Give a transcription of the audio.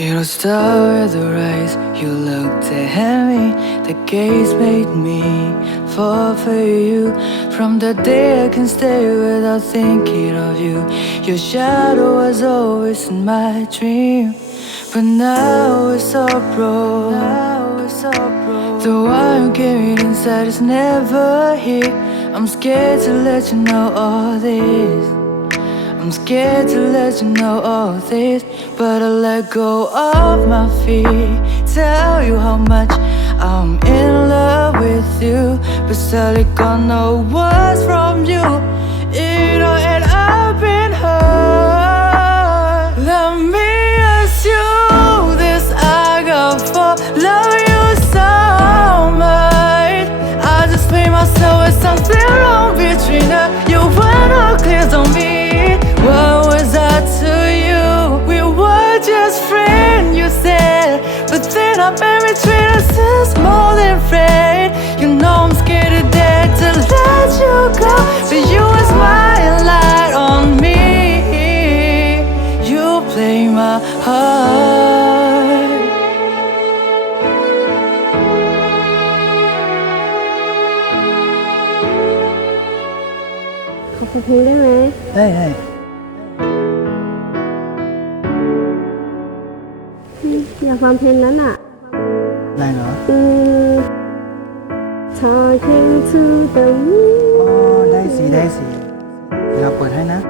It all started with the eyes you looked at me. The gaze made me fall for you. From that day I can't stay without thinking of you. Your shadow was always in my dream, but now it's all broke. The one you carried inside is never here. I'm scared to let you know all this. I'm scared to let you know all this, but I let go of my fear. Tell you how much I'm in love with you, but sadly got no words from you. You know, and I've been hurt. Let me ask you this, I got for love you so much. I just blame myself with something wrong between us. You were not clear on me. What was I to you? We were just friends, you said, but then I bet between us is more than fate. You know I'm scared to death to let you go, but you was my light on me. You play my heart. ขอฟังเพลงได้ไหมได้อยากฟังเพลงนั้นอ่ะได้เหรอTalking to the moon อ๋อได้สิเดี๋ยวเปิดให้นะ